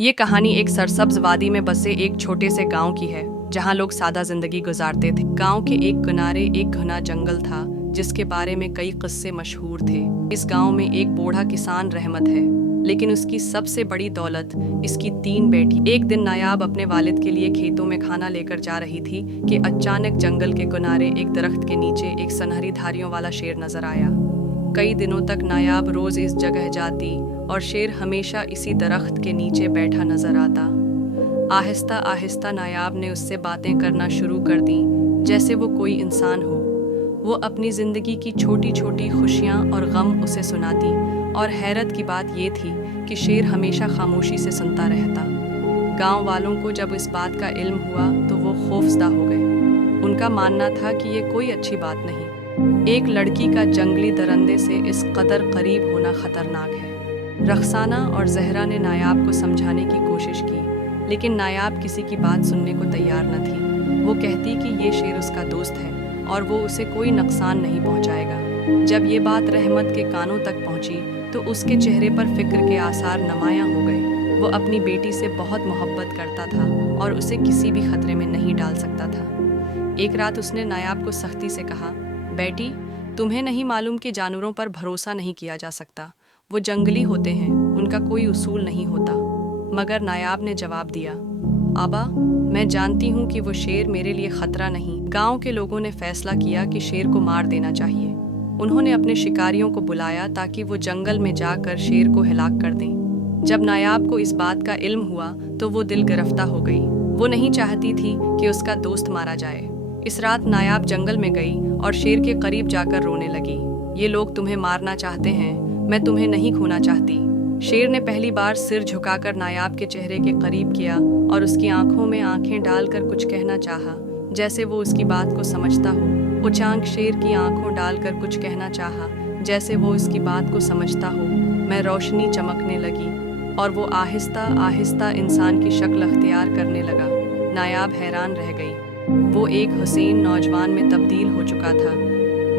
ये कहानी एक सरसब्ज वादी में बसे एक छोटे से गांव की है, जहां लोग सादा जिंदगी गुजारते थे। गांव के एक किनारे एक घना जंगल था, जिसके बारे में कई किस्से मशहूर थे। इस गांव में एक बूढ़ा किसान रहमत है, लेकिन उसकी सबसे बड़ी दौलत इसकी 3 बेटी। एक दिन नायाब अपने वालिद के लिए खेतों में खाना लेकर जा रही थी कि अचानक जंगल के किनारे एक दरख्त के नीचे एक सुनहरी धारियों वाला शेर नजर आया। कई दिनों तक नायाब रोज इस जगह जाती और शेर हमेशा इसी दरख्त के नीचे बैठा नजर आता। आहिस्ता आहिस्ता नायाब ने उससे बातें करना शुरू कर दी, जैसे वो कोई इंसान हो। वो अपनी ज़िंदगी की छोटी छोटी खुशियाँ और गम उसे सुनाती, और हैरत की बात ये थी कि शेर हमेशा खामोशी से सुनता रहता। गांव वालों को जब इस बात का इल्म हुआ तो वो खौफजदा हो गए। उनका मानना था कि ये कोई अच्छी बात नहीं। एक लड़की का जंगली दरिंदे से इस कदर करीब होना खतरनाक है। रक्साना और जहरा ने नायाब को समझाने की कोशिश की, लेकिन नायाब किसी की बात सुनने को तैयार न थी। वो कहती कि ये शेर उसका दोस्त है और वो उसे कोई नुकसान नहीं पहुंचाएगा। जब ये बात रहमत के कानों तक पहुंची तो उसके चेहरे पर फिक्र के आसार नुमायां हो गए। वो अपनी बेटी से बहुत मोहब्बत करता था और उसे किसी भी खतरे में नहीं डाल सकता था। एक रात उसने नायाब को सख्ती से कहा, बेटी, तुम्हें नहीं मालूम कि जानवरों पर भरोसा नहीं किया जा सकता। वो जंगली होते हैं, उनका कोई उसूल नहीं होता। मगर नायाब ने जवाब दिया, आबा, मैं जानती हूँ कि वो शेर मेरे लिए खतरा नहीं। गांव के लोगों ने फैसला किया कि शेर को मार देना चाहिए। उन्होंने अपने शिकारियों को बुलाया ताकि वो जंगल में जाकर शेर को हिलाक कर दें। जब नायाब को इस बात का इल्म हुआ तो वो दिल गिरफ्ता हो गई। वो नहीं चाहती थी कि उसका दोस्त मारा जाए। इस रात नायाब जंगल में गई और शेर के करीब जाकर रोने लगी। ये लोग तुम्हें मारना चाहते हैं, मैं तुम्हें नहीं खोना चाहती। शेर ने पहली बार सिर झुकाकर नायाब के चेहरे के करीब किया और उसकी आंखों में आंखें डालकर कुछ कहना चाहा, जैसे वो उसकी बात को समझता हो। उचांक शेर की आंखों डालकर कुछ कहना चाहा, जैसे वो उसकी बात को समझता हो। मैं रोशनी चमकने लगी और वो आहिस्ता आहिस्ता इंसान की शक्ल अख्तियार करने लगा। नायाब हैरान रह गई। वो एक हसीन नौजवान में तब्दील हो चुका था।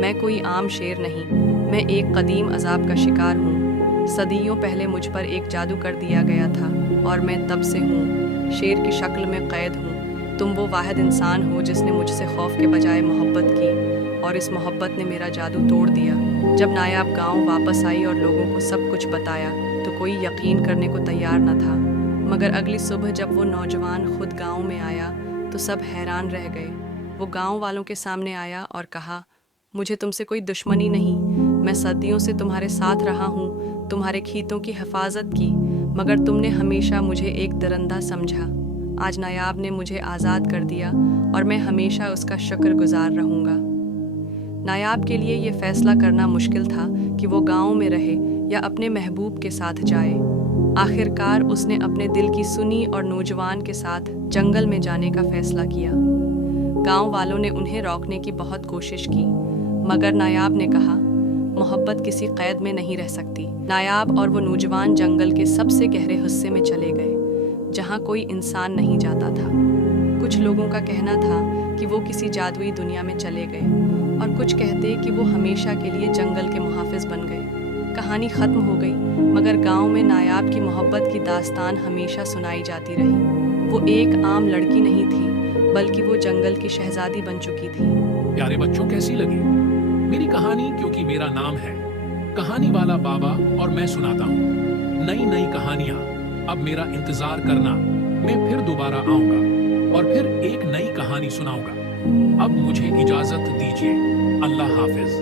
मैं कोई आम शेर नहीं, मैं एक कदीम अजाब का शिकार हूँ। सदियों पहले मुझ पर एक जादू कर दिया गया था और मैं तब से हूँ शेर की शक्ल में कैद हूँ। तुम वो वाहिद इंसान हो जिसने मुझसे खौफ के बजाय मोहब्बत की, और इस मोहब्बत ने मेरा जादू तोड़ दिया। जब नायाब गांव वापस आई और लोगों को सब कुछ बताया तो कोई यकीन करने को तैयार न था। मगर अगली सुबह जब वो नौजवान खुद गाँव में आया तो सब हैरान रह गए। वो गांव वालों के सामने आया और कहा, मुझे तुमसे कोई दुश्मनी नहीं। मैं सदियों से तुम्हारे साथ रहा हूँ, तुम्हारे खेतों की हिफाजत की, मगर तुमने हमेशा मुझे एक दरिंदा समझा। आज नायाब ने मुझे आज़ाद कर दिया और मैं हमेशा उसका शुक्रगुजार रहूँगा। नायाब के लिए ये फैसला करना मुश्किल था कि वो गाँव में रहे या अपने महबूब के साथ जाए। आखिरकार उसने अपने दिल की सुनी और नौजवान के साथ जंगल में जाने का फैसला किया। गांव वालों ने उन्हें रोकने की बहुत कोशिश की, मगर नायाब ने कहा, मोहब्बत किसी कैद में नहीं रह सकती। नायाब और वो नौजवान जंगल के सबसे गहरे हिस्से में चले गए, जहां कोई इंसान नहीं जाता था। कुछ लोगों का कहना था कि वो किसी जादुई दुनिया में चले गए, और कुछ कहते कि वो हमेशा के लिए जंगल के मुहाफिज बन गए। कहानी ख़त्म हो गई, मगर गांव में नायाब की मोहब्बत की दास्तान हमेशा सुनाई जाती रही। वो एक आम लड़की नहीं थी, बल्कि वो जंगल की शहजादी बन चुकी थी। प्यारे बच्चों, कैसी लगी मेरी कहानी? क्योंकि मेरा नाम है कहानी वाला बाबा और मैं सुनाता हूँ नई नई कहानियाँ। अब मेरा इंतजार करना, मैं फिर दोबारा आऊँगा और फिर एक नई कहानी सुनाऊंगा। अब मुझे इजाजत दीजिए। अल्लाह हाफिज।